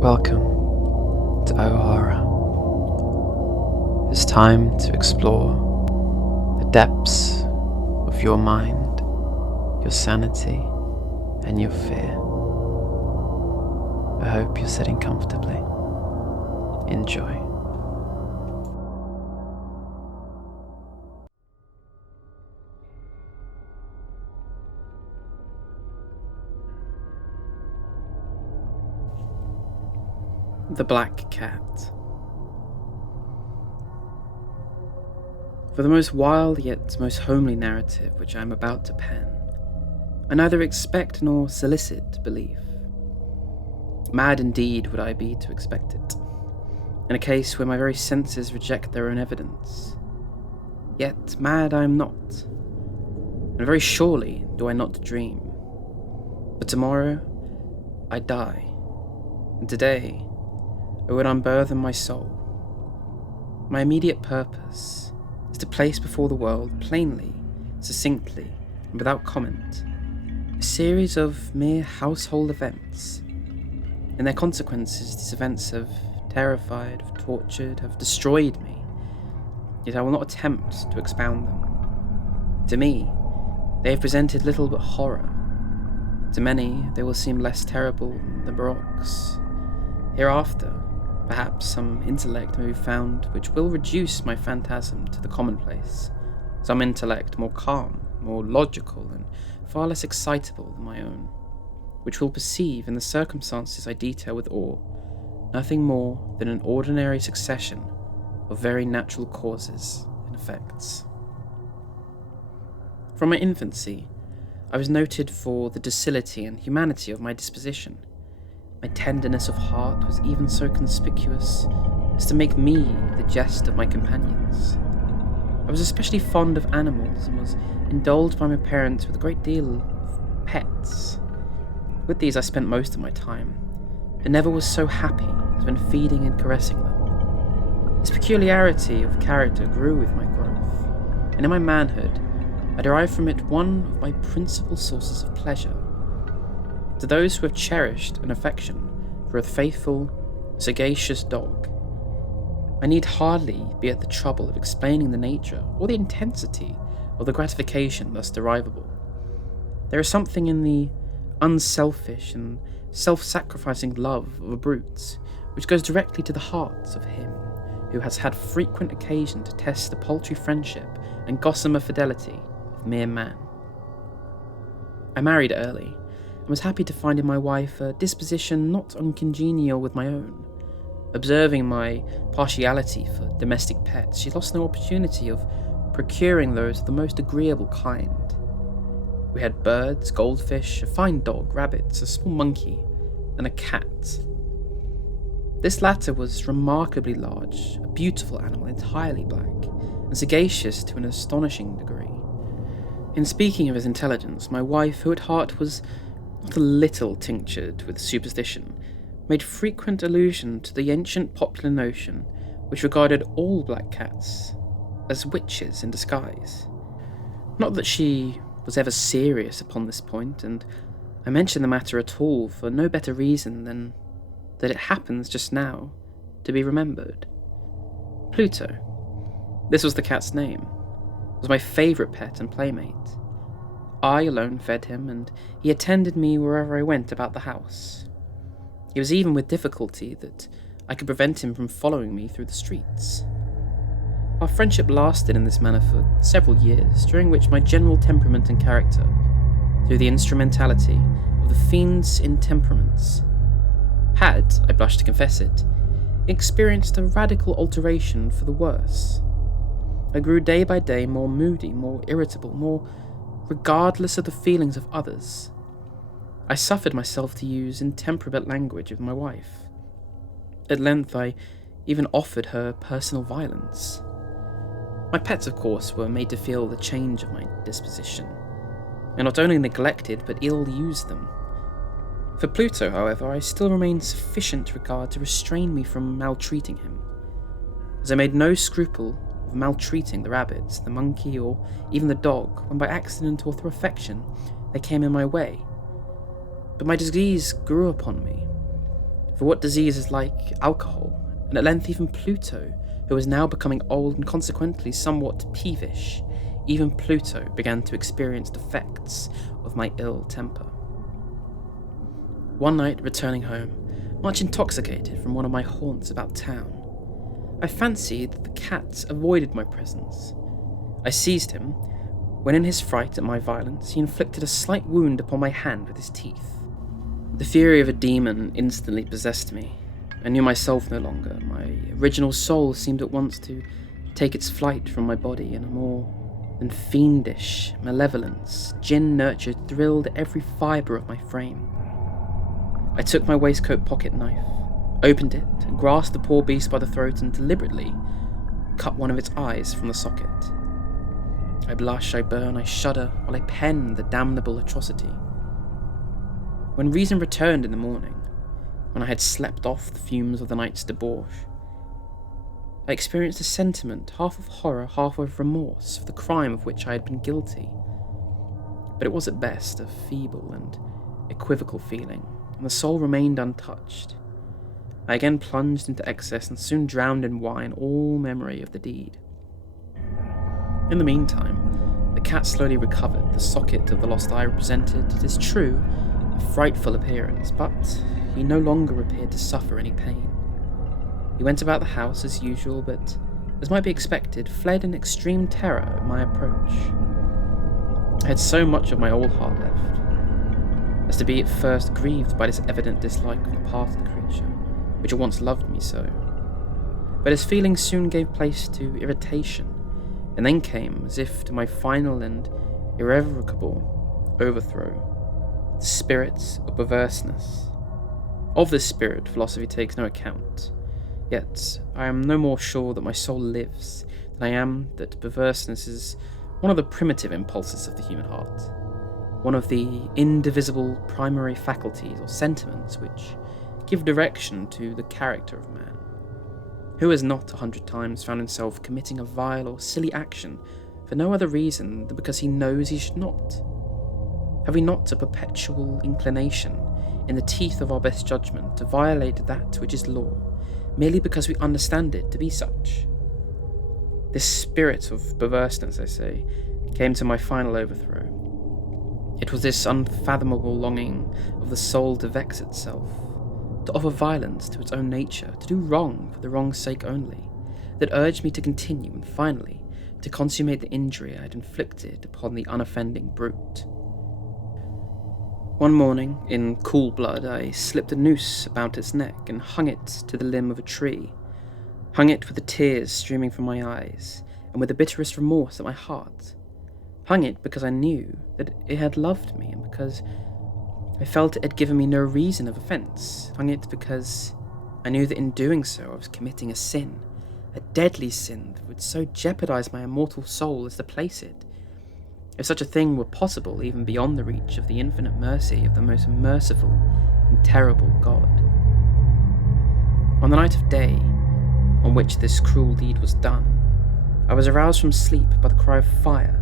Welcome to O'Hara. It's time to explore the depths of your mind, your sanity, and your fear. I hope you're sitting comfortably. Enjoy. The Black Cat. For the most wild yet most homely narrative which I am about to pen, I neither expect nor solicit belief. Mad indeed would I be to expect it, in a case where my very senses reject their own evidence. Yet mad I am not, and very surely do I not dream. But tomorrow I die, and today I would unburthen my soul. My immediate purpose is to place before the world plainly, succinctly, and without comment, a series of mere household events. In their consequences, these events have terrified, have tortured, have destroyed me, yet I will not attempt to expound them. To me, they have presented little but horror. To many, they will seem less terrible than the Baroques. Hereafter, perhaps some intellect may be found which will reduce my phantasm to the commonplace, some intellect more calm, more logical, and far less excitable than my own, which will perceive in the circumstances I detail with awe nothing more than an ordinary succession of very natural causes and effects. From my infancy, I was noted for the docility and humanity of my disposition. My tenderness of heart was even so conspicuous as to make me the jest of my companions. I was especially fond of animals and was indulged by my parents with a great deal of pets. With these I spent most of my time, and never was so happy as when feeding and caressing them. This peculiarity of character grew with my growth, and in my manhood I derived from it one of my principal sources of pleasure. To those who have cherished an affection for a faithful, sagacious dog, I need hardly be at the trouble of explaining the nature or the intensity of the gratification thus derivable. There is something in the unselfish and self-sacrificing love of a brute which goes directly to the heart of him who has had frequent occasion to test the paltry friendship and gossamer fidelity of mere man. I married early, and was happy to find in my wife a disposition not uncongenial with my own. Observing my partiality for domestic pets, she lost no opportunity of procuring those of the most agreeable kind. We had birds, goldfish, a fine dog, rabbits, a small monkey, and a cat. This latter was remarkably large, a beautiful animal, entirely black, and sagacious to an astonishing degree. In speaking of his intelligence, my wife, who at heart was not a little tinctured with superstition, made frequent allusion to the ancient popular notion which regarded all black cats as witches in disguise. Not that she was ever serious upon this point, and I mention the matter at all for no better reason than that it happens just now to be remembered. Pluto, this was the cat's name, was my favourite pet and playmate. I alone fed him, and he attended me wherever I went about the house. It was even with difficulty that I could prevent him from following me through the streets. Our friendship lasted in this manner for several years, during which my general temperament and character, through the instrumentality of the fiend's intemperaments, had, I blush to confess it, experienced a radical alteration for the worse. I grew day by day more moody, more irritable, more regardless of the feelings of others. I suffered myself to use intemperate language with my wife. At length I even offered her personal violence. My pets, of course, were made to feel the change of my disposition, and not only neglected but ill-used them. For Pluto, however, I still remained sufficient regard to restrain me from maltreating him, as I made no scruple of maltreating the rabbit, the monkey, or even the dog, when by accident or through affection they came in my way. But my disease grew upon me, For what disease is like alcohol, and at length even Pluto, who was now becoming old and consequently somewhat peevish, even Pluto began to experience the effects of my ill temper. One night, returning home, much intoxicated from one of my haunts about town, I fancied that the cat avoided my presence. I seized him, when in his fright at my violence he inflicted a slight wound upon my hand with his teeth. The fury of a demon instantly possessed me. I knew myself no longer. My original soul seemed at once to take its flight from my body, and a more than fiendish malevolence, gin-nurtured, thrilled every fibre of my frame. I took my waistcoat pocket knife, opened it, and grasped the poor beast by the throat and deliberately cut one of its eyes from the socket. I blush, I burn, I shudder, while I pen the damnable atrocity. When reason returned in the morning, when I had slept off the fumes of the night's debauch, I experienced a sentiment half of horror, half of remorse for the crime of which I had been guilty. But it was at best a feeble and equivocal feeling, and the soul remained untouched. I again plunged into excess and soon drowned in wine all memory of the deed. In the meantime, the cat slowly recovered. The socket of the lost eye represented, it is true, a frightful appearance, but he no longer appeared to suffer any pain. He went about the house as usual, but, as might be expected, fled in extreme terror at my approach. I had so much of my old heart left, as to be at first grieved by this evident dislike of the parted creature, which had once loved me so. But his feelings soon gave place to irritation, and then came, as if to my final and irrevocable overthrow, the spirit of perverseness. Of this spirit, philosophy takes no account, yet I am no more sure that my soul lives than I am that perverseness is one of the primitive impulses of the human heart, one of the indivisible primary faculties or sentiments which give direction to the character of man. Who has not 100 times found himself committing a vile or silly action for no other reason than because he knows he should not? Have we not a perpetual inclination, in the teeth of our best judgment, to violate that which is law, merely because we understand it to be such? This spirit of perverseness, I say, came to my final overthrow. It was this unfathomable longing of the soul to vex itself, to offer violence to its own nature, to do wrong for the wrong's sake only, that urged me to continue and finally to consummate the injury I had inflicted upon the unoffending brute. One morning, in cool blood, I slipped a noose about its neck and hung it to the limb of a tree, hung it with the tears streaming from my eyes, and with the bitterest remorse at my heart, hung it because I knew that it had loved me, and because I felt it had given me no reason of offence, hung it because I knew that in doing so I was committing a sin, a deadly sin that would so jeopardize my immortal soul as to place it, if such a thing were possible, even beyond the reach of the infinite mercy of the most merciful and terrible God. On the night of day on which this cruel deed was done, I was aroused from sleep by the cry of fire.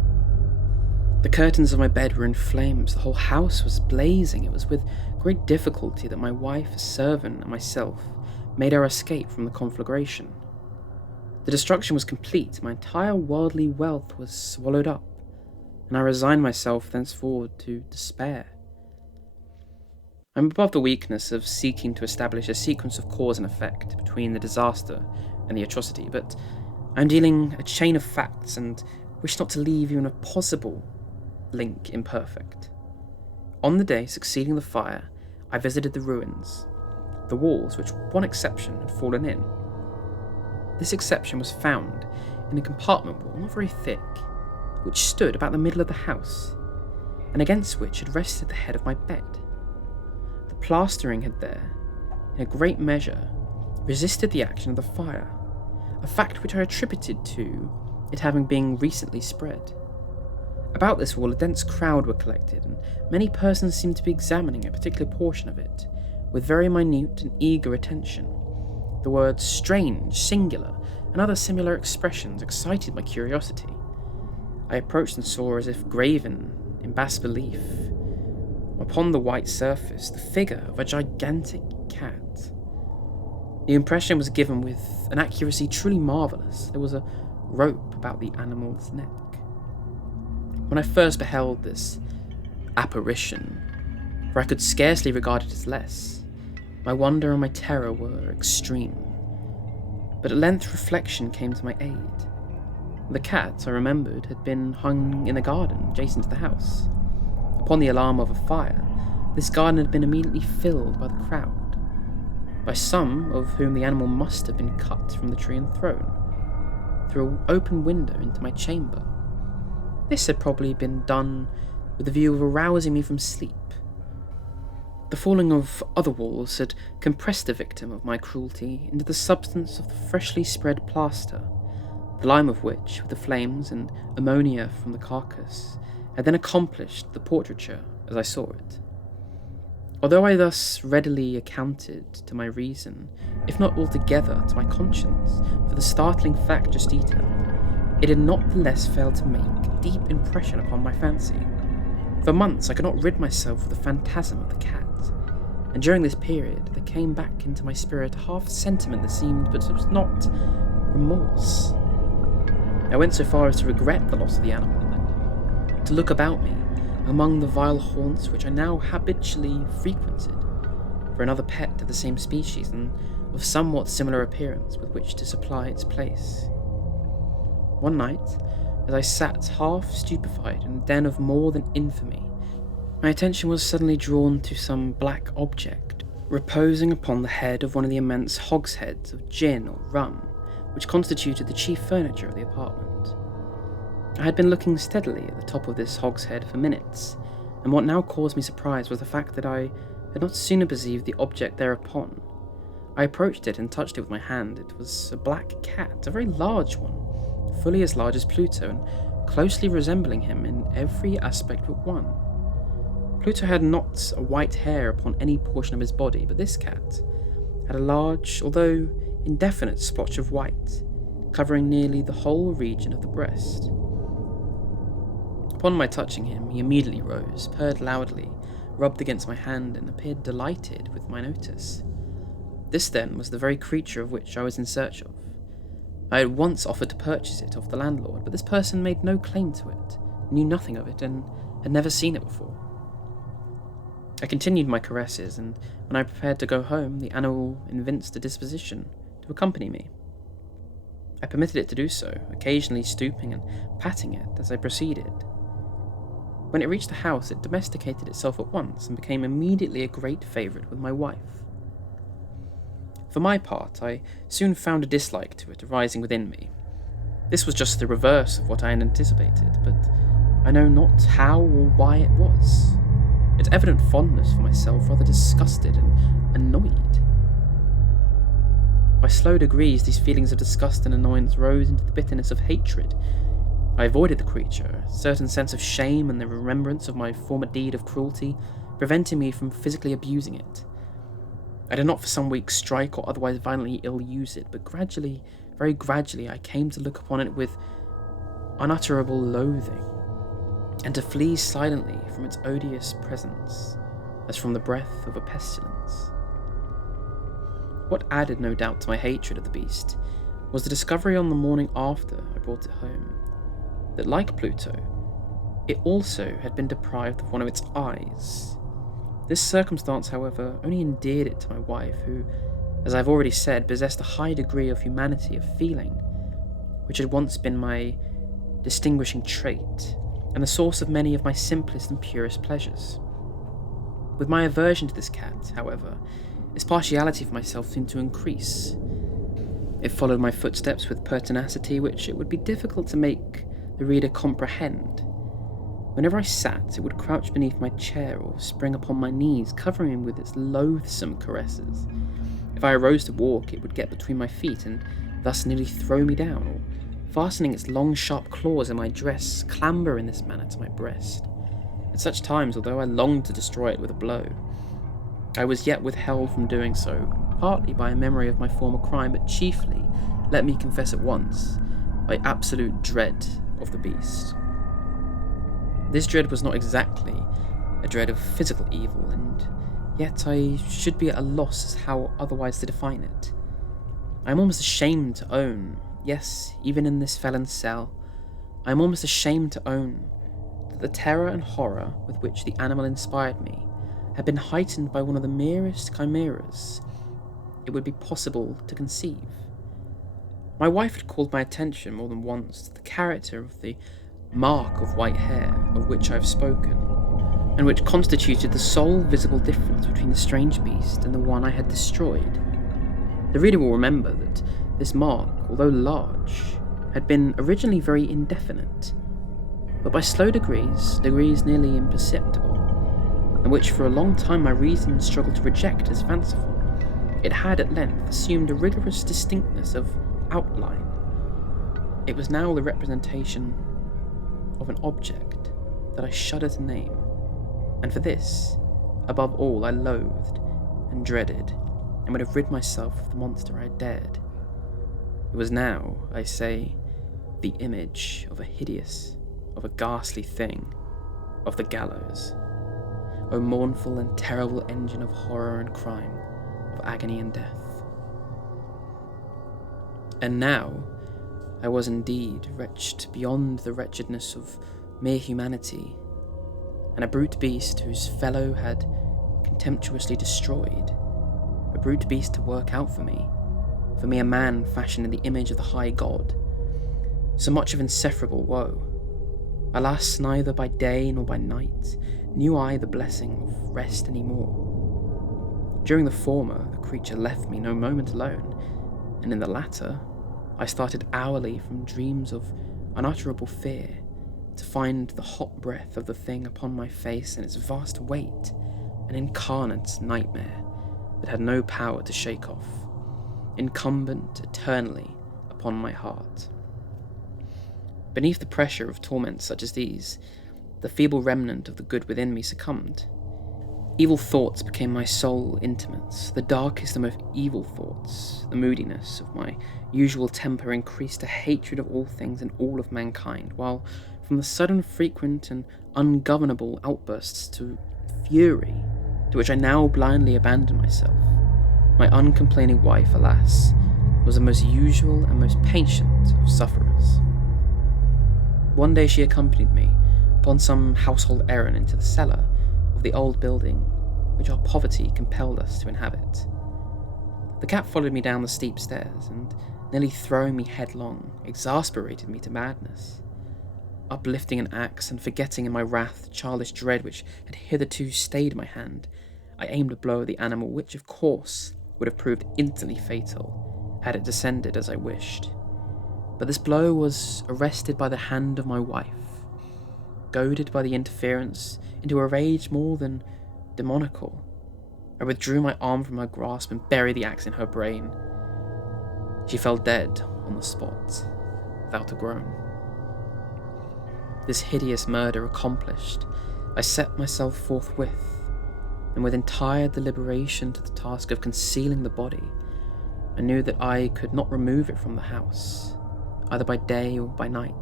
The curtains of my bed were in flames, the whole house was blazing. It was with great difficulty that my wife, a servant, and myself made our escape from the conflagration. The destruction was complete, my entire worldly wealth was swallowed up, and I resigned myself thenceforward to despair. I am above the weakness of seeking to establish a sequence of cause and effect between the disaster and the atrocity, but I am dealing a chain of facts and wish not to leave even a possible link imperfect. On the day succeeding the fire, I visited the ruins, the walls which, with one exception, had fallen in. This exception was found in a compartment wall not very thick, which stood about the middle of the house, and against which had rested the head of my bed. The plastering had there, in a great measure, resisted the action of the fire, a fact which I attributed to it having been recently spread. About this wall a dense crowd were collected, and many persons seemed to be examining a particular portion of it, with very minute and eager attention. The words strange, singular, and other similar expressions excited my curiosity. I approached and saw, as if graven in bas relief, upon the white surface, the figure of a gigantic cat, The impression was given with an accuracy truly marvellous. There was a rope about the animal's neck. When I first beheld this apparition, for I could scarcely regard it as less, my wonder and my terror were extreme. But at length reflection came to my aid. The cat, I remembered, had been hung in the garden adjacent to the house. Upon the alarm of a fire, this garden had been immediately filled by the crowd, by some of whom the animal must have been cut from the tree and thrown through an open window into my chamber. This had probably been done with the view of arousing me from sleep. The falling of other walls had compressed the victim of my cruelty into the substance of the freshly spread plaster, the lime of which, with the flames and ammonia from the carcass, had then accomplished the portraiture as I saw it. Although I thus readily accounted to my reason, if not altogether to my conscience, for the startling fact just detailed, it had not the less failed to make a deep impression upon my fancy. For months I could not rid myself of the phantasm of the cat, and during this period there came back into my spirit half sentiment that seemed, but was not, remorse. I went so far as to regret the loss of the animal, and to look about me among the vile haunts which I now habitually frequented for another pet of the same species and of somewhat similar appearance with which to supply its place. One night, as I sat half stupefied in a den of more than infamy, my attention was suddenly drawn to some black object reposing upon the head of one of the immense hogsheads of gin or rum which constituted the chief furniture of the apartment. I had been looking steadily at the top of this hogshead for minutes, and what now caused me surprise was the fact that I had not sooner perceived the object thereupon. I approached it and touched it with my hand. It was a black cat, a very large one, fully as large as Pluto, and closely resembling him in every aspect but one. Pluto had not a white hair upon any portion of his body, but this cat had a large, although indefinite, splotch of white, covering nearly the whole region of the breast. Upon my touching him, he immediately rose, purred loudly, rubbed against my hand, and appeared delighted with my notice. This, then, was the very creature of which I was in search of. I had once offered to purchase it of the landlord, but this person made no claim to it, knew nothing of it, and had never seen it before. I continued my caresses, and when I prepared to go home, the animal evinced a disposition to accompany me. I permitted it to do so, occasionally stooping and patting it as I proceeded. When it reached the house, it domesticated itself at once and became immediately a great favourite with my wife. For my part, I soon found a dislike to it arising within me. This was just the reverse of what I had anticipated, but I know not how or why it was. Its evident fondness for myself rather disgusted and annoyed. By slow degrees, these feelings of disgust and annoyance rose into the bitterness of hatred. I avoided the creature, a certain sense of shame and the remembrance of my former deed of cruelty preventing me from physically abusing it. I did not for some weeks strike or otherwise violently ill-use it, but gradually, very gradually, I came to look upon it with unutterable loathing, and to flee silently from its odious presence, as from the breath of a pestilence. What added, no doubt, to my hatred of the beast was the discovery on the morning after I brought it home, that, like Pluto, it also had been deprived of one of its eyes. This circumstance, however, only endeared it to my wife, who, as I have already said, possessed a high degree of humanity of feeling, which had once been my distinguishing trait, and the source of many of my simplest and purest pleasures. With my aversion to this cat, however, its partiality for myself seemed to increase. It followed my footsteps with pertinacity which it would be difficult to make the reader comprehend. Whenever I sat, it would crouch beneath my chair or spring upon my knees, covering me with its loathsome caresses. If I arose to walk, it would get between my feet and thus nearly throw me down, or, fastening its long sharp claws in my dress, clamber in this manner to my breast. At such times, although I longed to destroy it with a blow, I was yet withheld from doing so, partly by a memory of my former crime, but chiefly, let me confess at once, by absolute dread of the beast. This dread was not exactly a dread of physical evil, and yet I should be at a loss as how otherwise to define it. I am almost ashamed to own, yes, even in this felon's cell, I am almost ashamed to own that the terror and horror with which the animal inspired me had been heightened by one of the merest chimeras it would be possible to conceive. My wife had called my attention more than once to the character of the mark of white hair of which I have spoken, and which constituted the sole visible difference between the strange beast and the one I had destroyed. The reader will remember that this mark, although large, had been originally very indefinite, but by slow degrees nearly imperceptible, and which for a long time my reason struggled to reject as fanciful, it had at length assumed a rigorous distinctness of outline. It was now the representation of an object that I shudder to name, and for this, above all, I loathed and dreaded, and would have rid myself of the monster I had dared. It was now, I say, the image of a ghastly thing, of the gallows. O mournful and terrible engine of horror and crime, of agony and death. And now, I was indeed wretched beyond the wretchedness of mere humanity, and a brute beast whose fellow had contemptuously destroyed, a brute beast to work out for me a man fashioned in the image of the high God. So much of insufferable woe. Alas, neither by day nor by night knew I the blessing of rest any more. During the former, the creature left me no moment alone, and in the latter, I started hourly from dreams of unutterable fear, to find the hot breath of the thing upon my face and its vast weight, an incarnate nightmare that had no power to shake off, incumbent eternally upon my heart. Beneath the pressure of torments such as these, the feeble remnant of the good within me succumbed. Evil thoughts became my sole intimates, the darkest and most evil thoughts. The moodiness of my usual temper increased to hatred of all things and all of mankind, while from the sudden, frequent, and ungovernable outbursts to fury, to which I now blindly abandoned myself, my uncomplaining wife, alas, was the most usual and most patient of sufferers. One day she accompanied me upon some household errand into the cellar of the old building which our poverty compelled us to inhabit. The cat followed me down the steep stairs, and, nearly throwing me headlong, exasperated me to madness. Uplifting an axe and forgetting in my wrath the childish dread which had hitherto stayed my hand, I aimed a blow at the animal which, of course, would have proved instantly fatal had it descended as I wished. But this blow was arrested by the hand of my wife. Goaded by the interference into a rage more than demoniacal, I withdrew my arm from her grasp and buried the axe in her brain. She fell dead on the spot, without a groan. This hideous murder accomplished, I set myself forthwith, and with entire deliberation, to the task of concealing the body. I knew that I could not remove it from the house, either by day or by night,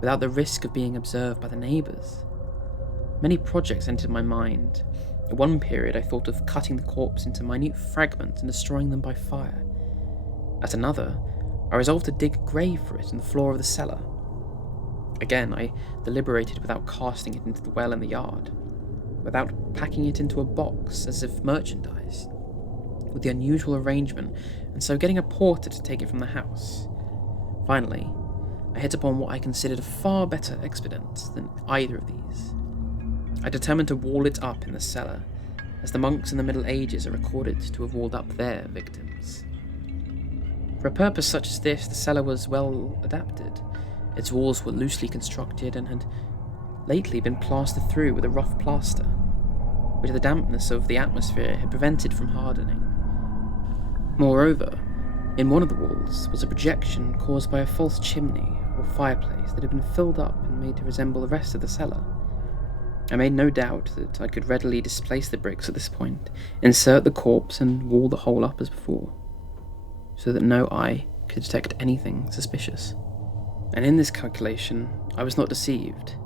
without the risk of being observed by the neighbours. Many projects entered my mind. At one period I thought of cutting the corpse into minute fragments and destroying them by fire. At another, I resolved to dig a grave for it in the floor of the cellar. Again, I deliberated without casting it into the well in the yard, without packing it into a box as if merchandise, with the unusual arrangement, and so getting a porter to take it from the house. Finally, I hit upon what I considered a far better expedient than either of these. I determined to wall it up in the cellar, as the monks in the Middle Ages are recorded to have walled up their victims. For a purpose such as this, the cellar was well adapted. Its walls were loosely constructed and had lately been plastered through with a rough plaster, which the dampness of the atmosphere had prevented from hardening. Moreover, in one of the walls was a projection caused by a false chimney or fireplace that had been filled up and made to resemble the rest of the cellar. I made no doubt that I could readily displace the bricks at this point, insert the corpse, and wall the whole up as before, so that no eye could detect anything suspicious. And in this calculation, I was not deceived.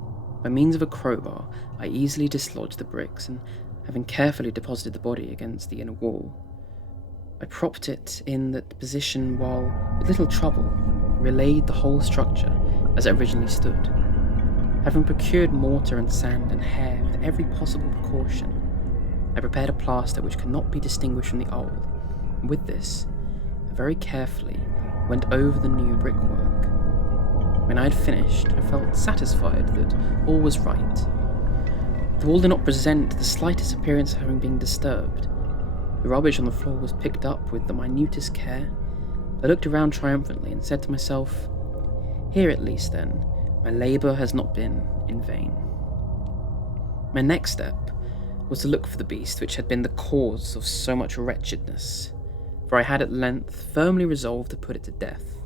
By means of a crowbar, I easily dislodged the bricks, and having carefully deposited the body against the inner wall, I propped it in that position while, with little trouble, relayed the whole structure as it originally stood. Having procured mortar and sand and hair with every possible precaution, I prepared a plaster which could not be distinguished from the old, and with this, I very carefully went over the new brickwork. When I had finished, I felt satisfied that all was right. The wall did not present the slightest appearance of having been disturbed. The rubbish on the floor was picked up with the minutest care. I looked around triumphantly and said to myself, "Here at least, then, my labour has not been in vain." My next step was to look for the beast which had been the cause of so much wretchedness, for I had at length firmly resolved to put it to death.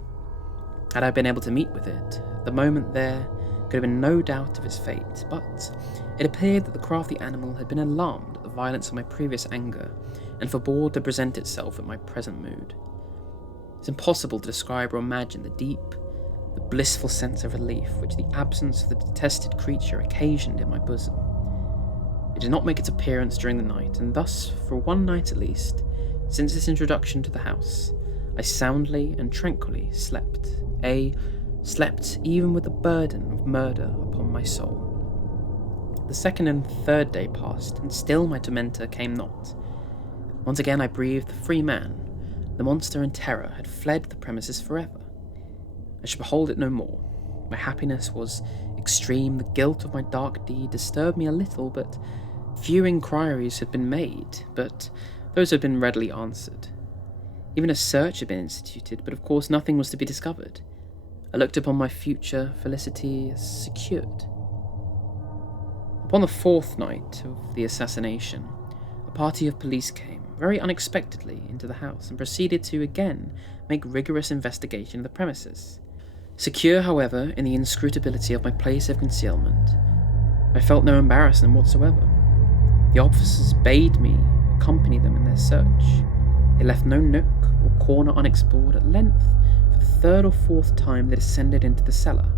Had I been able to meet with it, the moment there could have been no doubt of its fate, but it appeared that the crafty animal had been alarmed at the violence of my previous anger, and forbore to present itself in my present mood. It's impossible to describe or imagine the blissful sense of relief which the absence of the detested creature occasioned in my bosom. It did not make its appearance during the night, and thus, for one night at least, since its introduction to the house, I soundly and tranquilly slept, slept even with the burden of murder upon my soul. The second and third day passed, and still my tormentor came not. Once again I breathed a free man. The monster in terror had fled the premises forever. I should behold it no more. My happiness was extreme. The guilt of my dark deed disturbed me a little, but few inquiries had been made, but those had been readily answered. Even a search had been instituted, but of course nothing was to be discovered. I looked upon my future felicity as secured. Upon the fourth night of the assassination, a party of police came, very unexpectedly, into the house, and proceeded to again make rigorous investigation of the premises. Secure, however, in the inscrutability of my place of concealment, I felt no embarrassment whatsoever. The officers bade me accompany them in their search. They left no nook or corner unexplored. At length, for the third or fourth time, they descended into the cellar.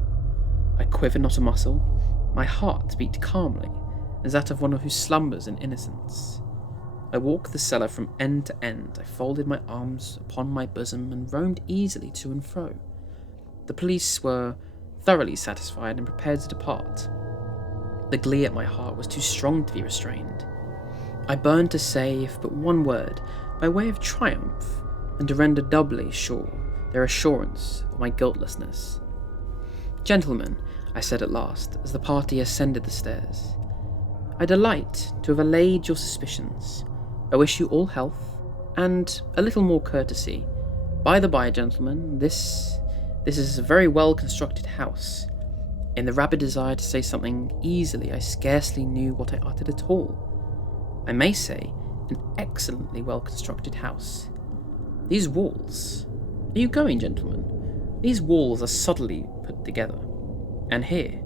I quivered not a muscle. My heart beat calmly, as that of one who slumbers in innocence. I walked the cellar from end to end. I folded my arms upon my bosom and roamed easily to and fro. The police were thoroughly satisfied and prepared to depart. The glee at my heart was too strong to be restrained. I burned to say, if but one word, by way of triumph, and to render doubly sure their assurance of my guiltlessness. "Gentlemen," I said at last, as the party ascended the stairs, "I delight to have allayed your suspicions. I wish you all health, and a little more courtesy. By the by, gentlemen, this is a very well-constructed house. In the rabid desire to say something easily, I scarcely knew what I uttered at all. I may say, an excellently well-constructed house. These walls... Are you going, gentlemen? These walls are subtly put together. And here,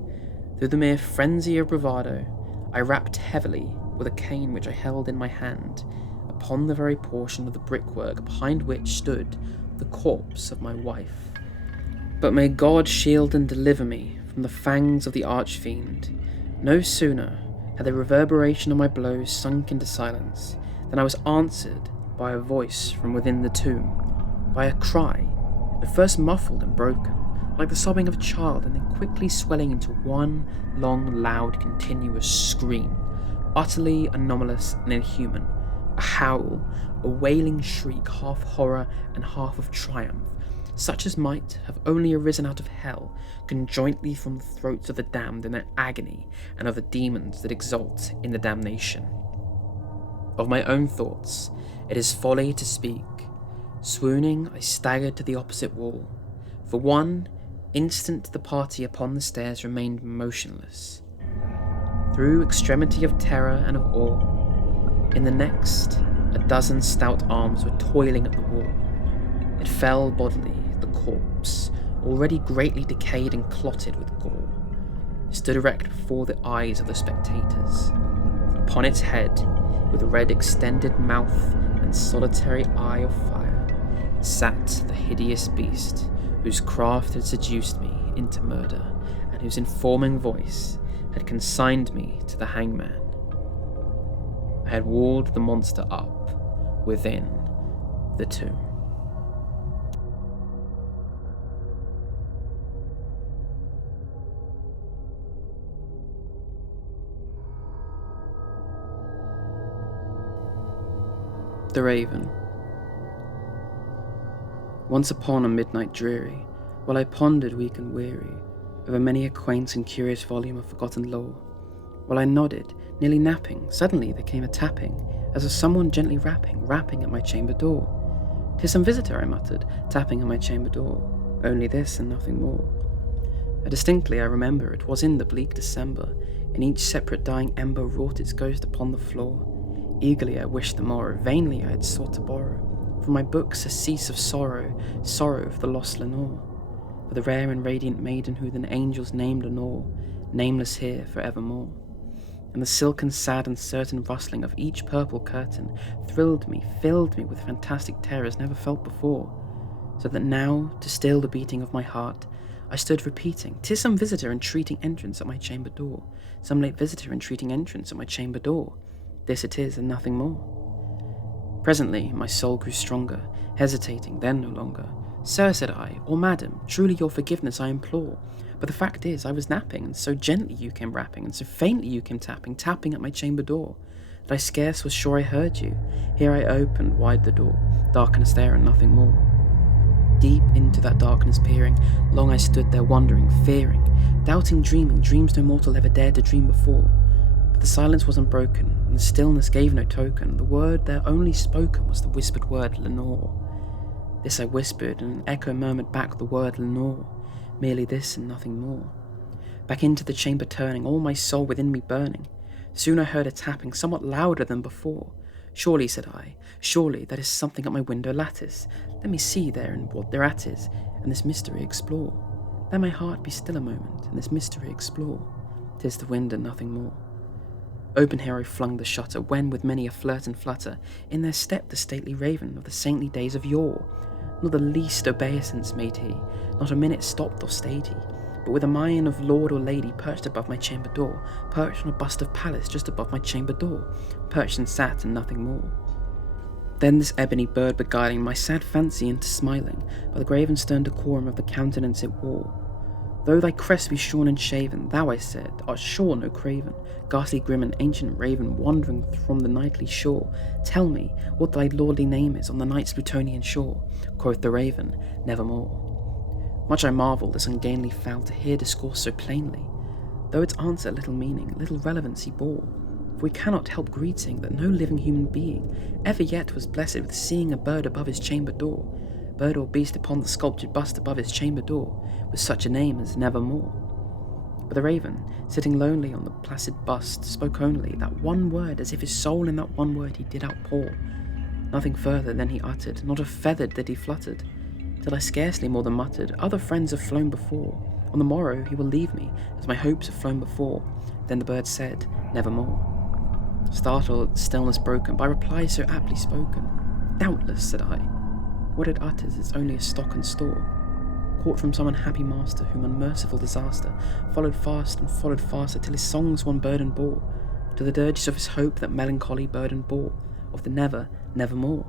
through the mere frenzy of bravado, I rapped heavily with a cane which I held in my hand upon the very portion of the brickwork behind which stood the corpse of my wife. But may God shield and deliver me from the fangs of the arch-fiend. No sooner had the reverberation of my blows sunk into silence than I was answered by a voice from within the tomb, by a cry, at first muffled and broken, like the sobbing of a child, and then quickly swelling into one long, loud, continuous scream, utterly anomalous and inhuman, a howl, a wailing shriek, half horror and half of triumph, such as might have only arisen out of hell, conjointly from the throats of the damned in their agony, and of the demons that exult in the damnation. Of my own thoughts, it is folly to speak. Swooning, I staggered to the opposite wall. For one instant the party upon the stairs remained motionless. Through extremity of terror and of awe, in the next, a dozen stout arms were toiling at the wall. It fell bodily, the corpse, already greatly decayed and clotted with gore, stood erect before the eyes of the spectators. Upon its head, with red extended mouth and solitary eye of fire, sat the hideous beast whose craft had seduced me into murder, and whose informing voice had consigned me to the hangman. I had walled the monster up within The Two. The Raven. Once upon a midnight dreary, while I pondered weak and weary over many a quaint and curious volume of forgotten lore, while I nodded, nearly napping, suddenly there came a tapping, as of someone gently rapping at my chamber door. "'Tis some visitor," I muttered, tapping at my chamber door. Only this and nothing more. Distinctly I remember it was in the bleak December, and each separate dying ember wrought its ghost upon the floor. Eagerly I wished the morrow, vainly I had sought to borrow from my books a cease of sorrow, sorrow for the lost Lenore, for the rare and radiant maiden who the angels named Lenore, nameless here for evermore. And the silken, sad, and certain rustling of each purple curtain thrilled me, filled me with fantastic terrors never felt before, so that now, to still the beating of my heart, I stood repeating, "'Tis some visitor entreating entrance at my chamber door, some late visitor entreating entrance at my chamber door. This it is, and nothing more." Presently my soul grew stronger, hesitating then no longer. "Sir," said I, "or madam, truly your forgiveness I implore. But the fact is, I was napping, and so gently you came rapping, and so faintly you came tapping at my chamber door, that I scarce was sure I heard you. Here I opened wide the door, darkness there and nothing more. Deep into that darkness peering, long I stood there wondering, fearing, doubting, dreaming, dreams no mortal ever dared to dream before. But the silence was unbroken, and the stillness gave no token. The word there only spoken was the whispered word, Lenore. This I whispered, and an echo murmured back the word Lenore, merely this and nothing more. Back into the chamber turning, all my soul within me burning. Soon I heard a tapping, somewhat louder than before. "Surely," said I, "surely that is something at my window lattice. Let me see there and what thereat is, and this mystery explore. Let my heart be still a moment, and this mystery explore. 'Tis the wind and nothing more." Open here I flung the shutter, when with many a flirt and flutter, in there stepped the stately raven of the saintly days of yore. Not the least obeisance made he, not a minute stopped or stayed he, but with a mien of lord or lady perched above my chamber door, perched on a bust of Pallas just above my chamber door, perched and sat and nothing more. Then this ebony bird beguiling my sad fancy into smiling, by the grave and stern decorum of the countenance it wore. "Though thy crest be shorn and shaven, thou," I said, "art sure no craven, ghastly grim and ancient raven wandering from the nightly shore. Tell me what thy lordly name is on the night's Plutonian shore." Quoth the raven, "Nevermore." Much I marvelled this ungainly fowl to hear discourse so plainly, though its answer little meaning, little relevancy bore. For we cannot help greeting that no living human being ever yet was blessed with seeing a bird above his chamber door, bird or beast upon the sculptured bust above his chamber door, with such a name as Nevermore. But the raven, sitting lonely on the placid bust, spoke only that one word, as if his soul in that one word he did outpour. Nothing further then he uttered, not a feather did he fluttered, till I scarcely more than muttered, "Other friends have flown before, on the morrow he will leave me, as my hopes have flown before." Then the bird said, "Nevermore." Startled at the stillness broken by reply so aptly spoken, "Doubtless," said I, "what it utters is only a stock and store, caught from some unhappy master whom unmerciful disaster followed fast and followed faster, till his songs one burden bore, to the dirges of his hope that melancholy burden bore, of the never, nevermore."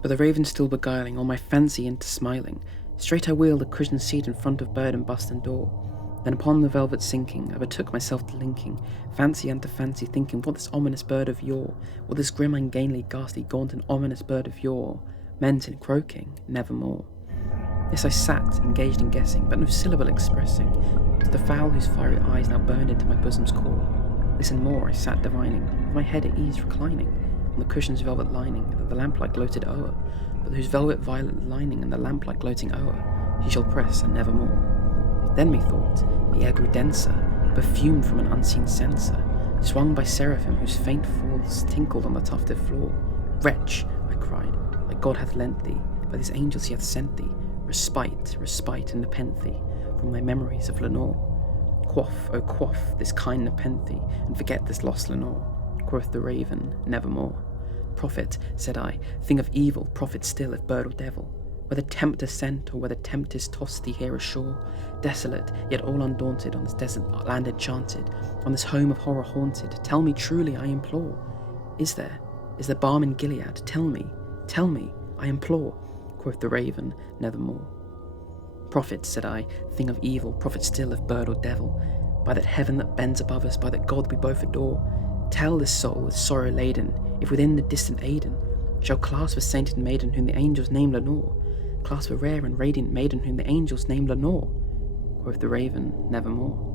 But the raven still beguiling all my fancy into smiling, straight I wheeled the cushioned seat in front of bird and bust and door. Then upon the velvet sinking, I betook myself to linking fancy unto fancy, thinking what this ominous bird of yore, what this grim, ungainly, ghastly, gaunt, and ominous bird of yore meant in croaking, "Nevermore." This I sat, engaged in guessing, but no syllable expressing, to the fowl whose fiery eyes now burned into my bosom's core. This and more I sat divining, with my head at ease reclining, on the cushion's velvet lining, that the lamplight gloated o'er, but whose velvet violet lining and the lamplight gloating o'er, she shall press and nevermore. Then methought, the air grew denser, perfumed from an unseen censer, swung by seraphim whose faint falls tinkled on the tufted floor. "Wretch," I cried, "thy God hath lent thee, by these angels he hath sent thee, respite, respite, and nepenthe from thy memories of Lenore. Quaff, oh quaff, this kind nepenthe, and forget this lost Lenore." Quoth the raven, "Nevermore." "Prophet," said I, "thing of evil, prophet still, if bird or devil, whether tempter sent, or whether tempest tossed thee here ashore, desolate, yet all undaunted, on this desert land enchanted, on this home of horror haunted, tell me truly, I implore, is there balm in Gilead? Tell me, I implore, quoth the raven, nevermore. Prophet, said I, thing of evil, prophet still of bird or devil, by that heaven that bends above us, by that God we both adore, tell this soul with sorrow laden, if within the distant Aidenn shall clasp a sainted maiden whom the angels name Lenore, clasp a rare and radiant maiden whom the angels name Lenore, quoth the raven, nevermore.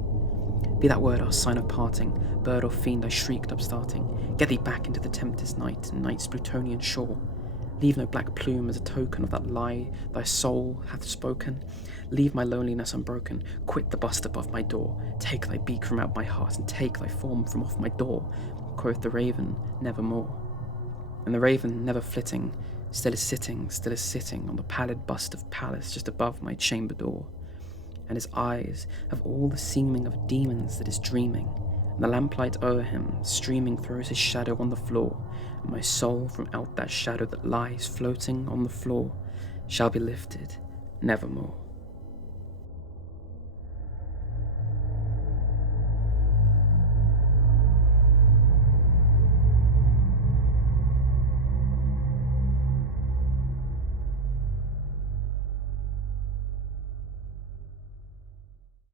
Be that word our sign of parting, bird or fiend, I shrieked upstarting, get thee back into the tempter's night and night's Plutonian shore. Leave no black plume as a token of that lie thy soul hath spoken. Leave my loneliness unbroken, quit the bust above my door, take thy beak from out my heart, and take thy form from off my door, quoth the raven, nevermore. And the raven, never flitting, still is sitting on the pallid bust of Pallas just above my chamber door. And his eyes have all the seeming of demons that is dreaming, and the lamplight o'er him streaming throws his shadow on the floor, and my soul from out that shadow that lies floating on the floor shall be lifted nevermore.